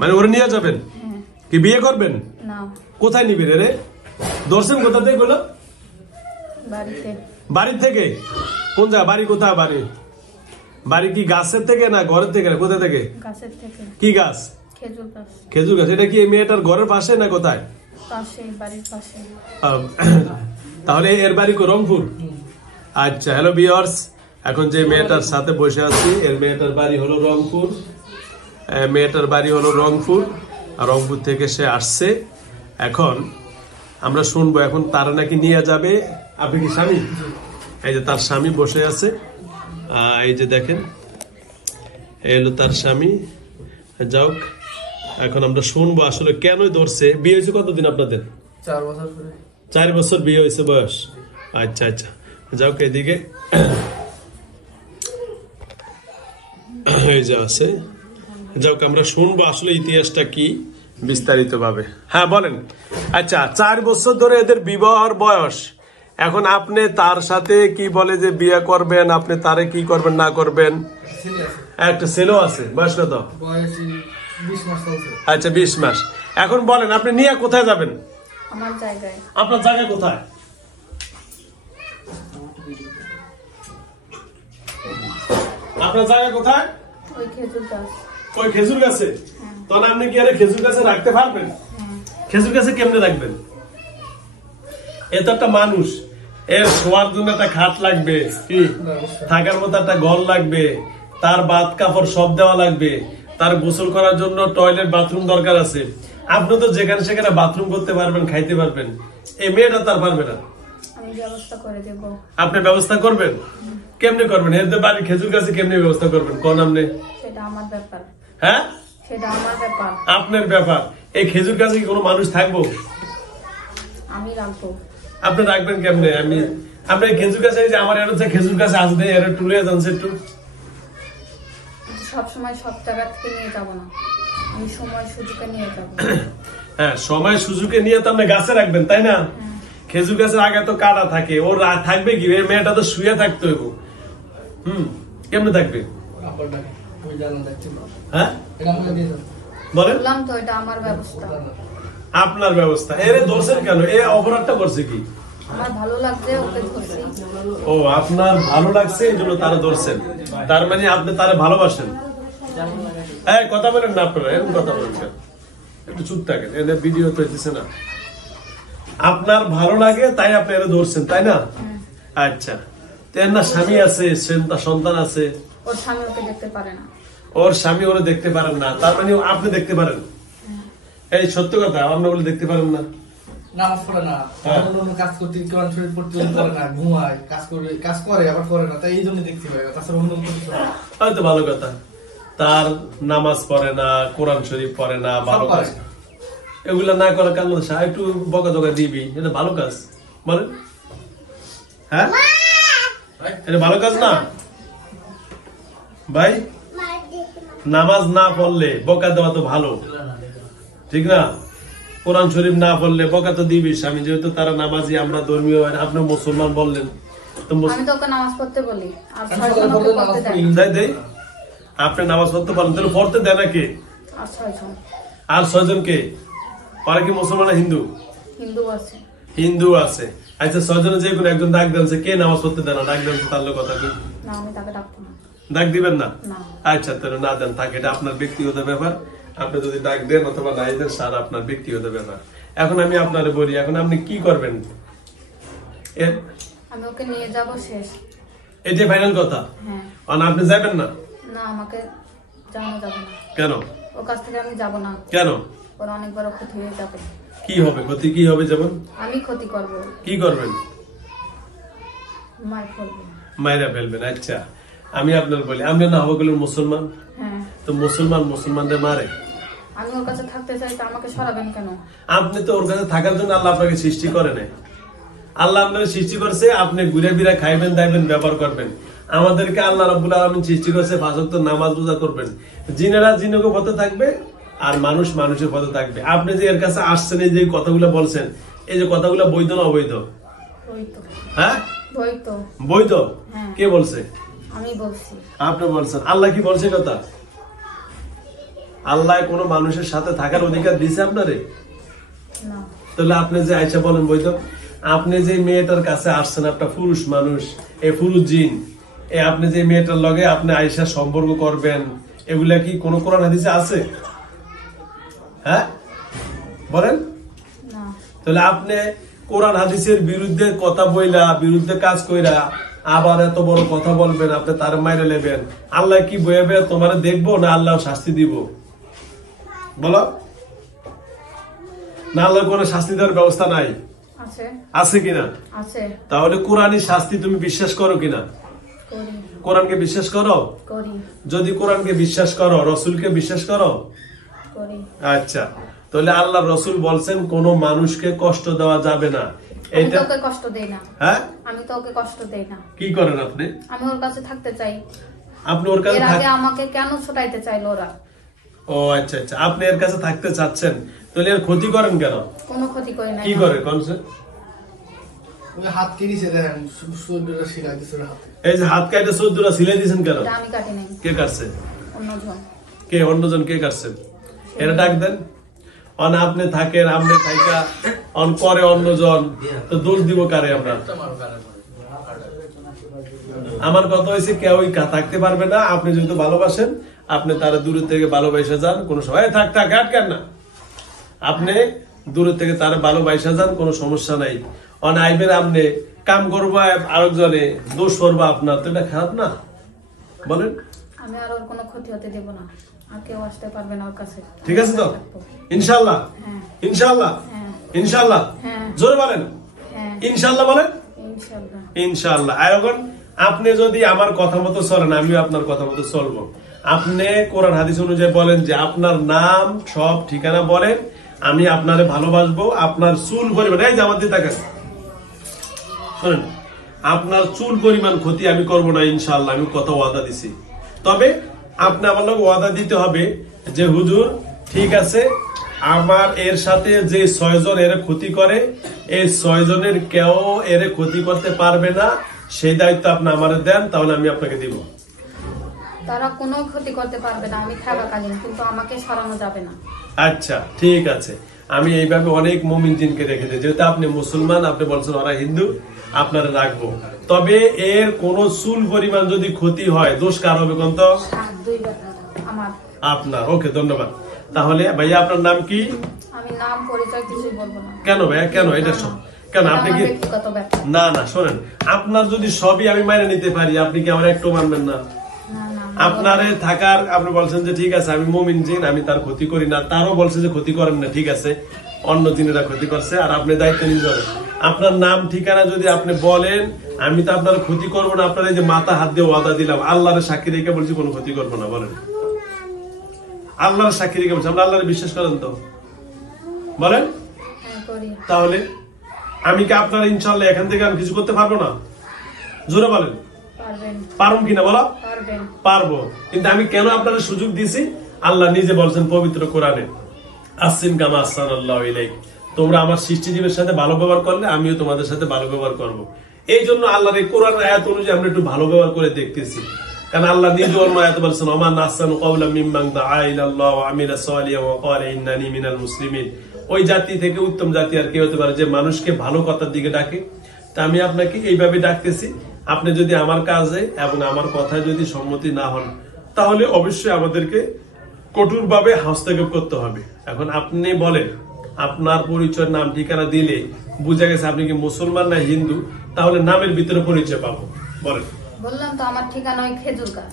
মানে ওরে নিয়ে যাবেন? কি বিয়ে করবেন? না। কোথায় নিবেন রে? দর্শন কোথা থেকে বলো? বাড়ি থেকে। কোন জায়গা? বাড়ি কোথায়? বাড়ি কি গাছের থেকে না ঘরের থেকে? কোথা থেকে? গাছের থেকে। কি গাছ? খেজুর গাছ। খেজুর গাছ। এটা কি এই মেয়েটার ঘরের পাশে না কোথায়? পাশে, বাড়ির পাশে। তাহলে এর বাড়ি রংপুর? আচ্ছা, হ্যালো ভিউয়ার্স, এখন যে মেয়েটার সাথে বসে আছি এর মেয়েটার বাড়ি হলো রংপুর। আর রংপুর থেকে সে আসছে। এখন আমরা শুনবো এখন তারা নাকি নিয়ে যাবে। আপনি কি স্বামী? এই যে তার স্বামী বসে আছে, এই যে দেখেন এলো তার স্বামী। যাক, এখন আমরা শুনবো আসলে কেন ধরছে। বিয়ে হয়েছে কতদিন আপনাদের? 4 বছর। 4 বছর বিয়ে হয়েছে বয়স। আচ্ছা আচ্ছা, যাও এদিকে এই যে আছে। যাও, আমরা শুনবো আসলে ইতিহাসটা কি বিস্তারিত ভাবে। হ্যাঁ বলেন। আচ্ছা, 4 বছর ধরে এদের বিবাহের বয়স। এখন আপনি তার সাথে কি বলে যে বিয়ে করবেন, আপনি তারে কি করবেন না করবেন? একটা ছেলেও আছে। বয়স কত? 20 মাস চলছে। আচ্ছা, 20 মাস। এখন বলেন আপনি নিয়ে কোথায় যাবেন? আমার জায়গায়। আপনার জায়গা কোথায়? আপনার জায়গা কোথায়? ওই খেজুর গাছ। ওই খেজুর গাছে? তখন আপনি কি আরে খেজুর গাছে রাখতে পারবেন? খেজুর গাছে কেমনে রাখবেন? এ তো একটা মানুষ, এর শোয়ার জন্য একটা খাট লাগবে, কি থাকার মতো একটা ঘর লাগবে, তার বাত কাপড় সব দেওয়া লাগবে, তার গোসল করার জন্য টয়লেট বাথরুম দরকার আছে। আপনি তো যেখানে সেখানে বাথরুম করতে পারবেন, খাইতে পারবেন, এই মেয়েটা তার পারবে না। আমি ব্যবস্থা করে দেব। আপনি ব্যবস্থা করবেন? কেমনে করবেন? এর বাড়ি খেজুর গাছে কেমনে ব্যবস্থা করবেন কোন আপনি? সেটা আমার ব্যাপার। হ্যাঁ, সেটা আমার ব্যাপার। আপনার ব্যাপার। এই খেজুর গাছে কি কোনো মানুষ থাকবো? আমি রাখবো। আপনি রাখবেন কেমনে? আপনি খেজুর গাছে, যে আমার এর খেজুর গাছে আসবে এর টুলে জানছে একটু। সবসময় সব জায়গা থেকে নিয়ে যাব না, আমি সময় সুযোগে নিয়ে যাব। হ্যাঁ, সময় সুযোগে নিয়ে তো আপনি গাছে রাখবেন, তাই না? খেজুর গাছের আগে তো কাটা থাকে, ওর থাকবে কি? এই মেয়েটা তো শুয়ে থাকতো। কেমনে থাকবে? হ্যাঁ বলেন। বললাম তো এটা আমার ব্যবস্থা। আপনার ব্যবস্থা? এরে ধরছেন কেন? এ অপরাধটা করছে কি? আমার ভালো লাগছে ওকে ধরছি। ও, আপনার ভালো লাগছে এই জন্য তারা ধরছেন। তার মানে আপনি তারা ভালোবাসেন। হ্যাঁ, কথা বলেন না আপনারা, এরকম কথা বলেন কেন? একটু চুপ থাকেন, এনে ভিডিও তো হইতেছে না। আপনার ভালো লাগে তাই আপনি এর ধরছেন, তাই না? আচ্ছা, তের না স্বামী আছে, সন্তান আছে? ওর স্বামী ওকে দেখতে পারে না। ওর স্বামী ওরা দেখতে পারেন না, তার মানে আপনি দেখতে পারেন? এই সত্য কথা, আপনি বলে দেখতে পারেন না? নামাজ পড়ে না, কাজ করতে কোরআন শরীফ পড়তে পারে না, ঘুমায়, কাজ করে আবার করে না, তাই এই জন্য দেখতে পারে না। তাছাড়া অন্য কিছু না। হয়তো ভালো কথা, তার নামাজ পড়ে না, কোরআন শরীফ পড়ে না, ভালো কাজ এগুলা না করার কারণ একটু বকা জকা দিবি, এটা ভালো কাজ বলেন? হ্যাঁ, এটা ভালো কাজ না ভাই? নামাজ না পড়লে বকা দেওয়া তো ভালো, ঠিক না? কোরআন শরীফ না পড়লে বকা তো দিবি। স্বামী যেহেতু তারা নামাজি, আমরা ধর্মীয়, আপনি মুসলমান বললেন তো। আমি তো ওকে নামাজ পড়তে বলি, আর 6 জন ওকে পড়তে দেয়। আপনি নামাজ পড়তে পারেন, তাহলে পড়তে দেয় না কে? আর 6 জন। আর 6 জন কে? ওরা কি মুসলমান না হিন্দু? হিন্দু আছে। হিন্দু আছে। আচ্ছা, 6 জনের যে কোনো একজন ডাক দেন, কে নামাজ পড়তে দেয় না? ডাক দেন, তার কথা কি? না, আমি তাকে ডাকবো না। ডাক দিবেন না? না। আচ্ছা, তাহলে না দেন, থাকে, এটা আপনার ব্যক্তিগত ব্যাপার। আপনি যদি ডাক দেন অথবা নাই দেন, স্যার আপনার ব্যক্তিগত ব্যাপার। এখন আমি আপনারে বলি, এখন আপনি কি করবেন? আমি ওকে নিয়ে যাব, শেষ। এই যে ফাইনাল কথা। হ্যাঁ। আপনি যাবেন না? না, আমাকে জানানো যাবে না। কেন? ওর কাছ থেকে আমি যাব না। কেন? ওর অনেক বড় ক্ষতি হয়ে যাবে। কি হবে ক্ষতি? কি হবে? যেমন আমি ক্ষতি করব। কি করবেন? মার ফেলবো। মায়েরা ফেলবেন? আচ্ছা, আমি আপনার বলি, আপনি না হবে বললেন মুসলমান। হ্যাঁ। তো মুসলমানদের মারে। আমি ওর কাছে থাকতে চাই, তো আমাকে সরাবেন কেন? আপনি তো ওর কাছে থাকার জন্য আল্লাহ আপনাকে সৃষ্টি করে নাই। আল্লাহ আপনাকে সৃষ্টি করছে, আপনি ঘুরে ফিরে খাইবেন, দাইবেন, ব্যবহার করবেন। আমাদেরকে আল্লাহ রাব্বুল আলামিন সৃষ্টি করছে 5 ওয়াক্ত নামাজ রোজা করবেন। জিনেরা জিনকে পথে থাকবে, আর মানুষ মানুষের পথে থাকবে। আপনি যে এর কাছে আসছেন, এই যে কথাগুলো বলছেন, এই যে কথাগুলো বৈধ না অবৈধ? হ্যাঁ, বৈধ। কে বলছে? আমি বলছি। আপনি বলছেন? আল্লাহ কি বলছে কথা? আল্লাহ কোনো মানুষের সাথে থাকার অধিকার দিছে আপনারে? না। তাহলে আপনি যে আইসা বলেন বৈধ, আপনি যে মেয়েটার কাছে আসছেন, একটা পুরুষ মানুষ, এই পুরুষ জিন, আপনি যে মেয়েটার লগে আপনি আইসা সম্পর্ক করবেন, এগুলা কি কোন কোরআন হাদিসে আছে? হ্যাঁ বলেন। না। তাহলে আপনি কোরআন হাদিসের বিরুদ্ধে কথা বইলা, বিরুদ্ধে কাজ কইরা আবার এত বড় কথা বলবেন, আপনি তার মাইরে নেবেন, আল্লাহ কি বইবে তোমার দেখবো না আল্লাহ শাস্তি দিব? বলো না, আল্লাহ কোন শাস্তি দেওয়ার ব্যবস্থা নাই? আছে। আছে কিনা? আছে। তাহলে কোরআনী শাস্তি তুমি বিশ্বাস করো কিনা? করি। কোরআনকে বিশ্বাস করো? করি। যদি কোরআনকে বিশ্বাস করো, রসুলকে বিশ্বাস করো? করি। আচ্ছা, তাহলে আল্লাহ রসুল বলছেন কোন মানুষকে কষ্ট দেওয়া যাবে না। আমি এটা তোকে কষ্ট দেই না। হ্যাঁ, আমি তোকে কষ্ট দেই না। কি করেন আপনি? আমি ওর কাছে থাকতে চাই। আপনি ওর কাছে এর আগে আমাকে কেন ছোটাইতে চাইলো ওরা? ও আচ্ছা আচ্ছা, আপনি এর কাছে থাকতে চাচ্ছেন, তাহলে এর ক্ষতি করেন কেন? কোনো ক্ষতি করি না। কি করে কোনছে? ওই হাত কেটেছে দেখেন, সূর্যটা শিরা দিছে ওর হাতে। এই যে হাত কাটে 14টা সিলাই দিয়েছেন কেন? এটা আমি কাটি নাই। কে কাটছে? অন্যজন। কে অন্যজন কে কাটছেন? এরা ডাক দেন। অন আপনি থাকেন, আপনি থাইকা অন করে অন্যজন, তো দোষ দিব কারে আমরা? আমার কথা হয়েছে কেউই থাকতে পারবে না। আপনি যেহেতু ভালোবাসেন, আপনি তারা দূরের থেকে ভালোবাসা যান, কোনো সময় থাক থাক আটকেন না, আপনি দূরের থেকে তারা ভালোবাসা যান, কোনো সমস্যা নাই। অন আইবেন আপনি কাম করবো আরেকজনে, দোষ করবো আপনার, তো এটা খারাপ না? বলেন। আমি আর ওর কোনো ক্ষতি হতে দেব না, আর কেউ আসতে পারবে না ওর কাছে। ঠিক আছে তো? ইনশাল্লাহ। হ্যাঁ। ইনশাল্লাহ। হ্যাঁ। ইনশাল্লাহ। হ্যাঁ। জোরে বলেন। হ্যাঁ। ইনশাল্লাহ বলেন। ইনশাআল্লাহ। ইনশাল্লাহ। এখন আপনি যদি আমার কথা মতো চলেন, আমিও আপনার কথা মতো চলবো। আপনি কোরআন হাদিস অনুযায়ী বলেন যে আপনার নাম, সব ঠিকানা বলেন, আমি আপনারে ভালোবাসবো। আপনার চুল পরিমাণ, এই যে আমার দিয়ে তাকান, শোনেন, আপনার চুল পরিমাণ ক্ষতি আমি করবো না ইনশাল্লাহ, আমি কথা ওয়াদা দিছি। তবে আপনি আমার লোক ওয়াদা দিতে হবে যে হুজুর ঠিক আছে, আমার এর সাথে যে 6 জন এর ক্ষতি করে, এই 6 জনের কেউ এর ক্ষতি করতে পারবে না, সেই দায়িত্ব আপনি আমারে দেন, তাহলে আমি আপনাকে দিব। তারা কোনো ক্ষতি করতে পারবে না আমি থাকাকালীন, কিন্তু আমাকে সরানো যাবে না। আচ্ছা ঠিক আছে, আমি এইভাবে অনেক মুমিন জিনকে রেখে দিই, যেহেতু আপনি মুসলমান, আপনি বলছেন ওরা হিন্দু, আপনারা রাখবো। তবে এর কোন চুল পরিমাণ যদি ক্ষতি হয়, দোষ কার হবে কোন? তো আমার। আপনার। ওকে, ধন্যবাদ। তাহলে ভাইয়া আপনার নাম কি? আমি নাম পরিচয় কিছুই বলবো না। কেন ভাইয়া, কেন? এটা কেন? আপনি কি না না শোনেন, আপনার যদি সবই আমি মেনে নিতে পারি, আপনি কি আমার একটু মানবেন না? আপনারে থাকার, আপনি বলছেন যে ঠিক আছে আমি মুমিন জিন, আমি তার ক্ষতি করি না, তারও বলছে যে ক্ষতি করেন না, ঠিক আছে, অন্য জিনেরা ক্ষতি করছে, আর আপনি দায়িত্ব নিয়ে যাবেন। আপনার নাম ঠিকানা যদি আপনি বলেন, আমি তো আপনার ক্ষতি করবো না। আপনার এই যে মাথা হাত দিয়ে ওয়াদা দিলাম, আল্লাহর সাক্ষী রেখে বলছি কোনো ক্ষতি করবো না, বলেন। আল্লাহর সাক্ষী রেখে বলছি, আমরা আল্লাহর বিশ্বাস করেন তো? বলেন। তাহলে আমি কি আপনার ইনশাল্লাহ এখান থেকে আমি কিছু করতে পারবো না? জোরে বলেন। পারবো কিনা বলো? পারবো। কিন্তু আমি কেন আপনাদের সুযোগ দিছি? আল্লাহ নিজে বলছেন পবিত্র কোরআনে, আসিন কামা আহসানাল্লাহু ইলাইক, তোমরা আমার সৃষ্টিজীবের সাথে ভালো ব্যবহার করলে আমিও তোমাদের সাথে ভালো ব্যবহার করব। এই জন্য আল্লাহর এই কোরআনের আয়াত অনুযায়ী আমরা একটু ভালো ব্যবহার করে দেখতেছি। কারণ আল্লাহ নিজে অন্য আয়াতে বলছেন, ওমান আহসানু কাওলাম মিম্মান দাআ ইলাল্লাহি ওয়া আমিলা সালিহান ওয়া ক্বালা ইন্নানি মিনাল মুসলিমিন। ওই জাতি থেকে উত্তম জাতি আর কে হতে পারে যে মানুষকে ভালো কথার দিকে ডাকে। তা আমি আপনাকে এইভাবে ডাকতেছি, আপনি যদি আমার কাজে এবং আমার কথায় যদি সম্মতি না হন, তাহলে অবশ্যই আমাদেরকে কঠোরভাবে হস্তক্ষেপ করতে হবে। এখন আপনি বলেন, আপনার পরিচয়, নাম ঠিকানা দিলে বুঝা গেছে আপনি কি মুসলমান না হিন্দু, তাহলে নামের ভিতরে পরিচয় পাবো। বলেন। বললাম তো আমার ঠিকানা ওই খেজুর গাছ।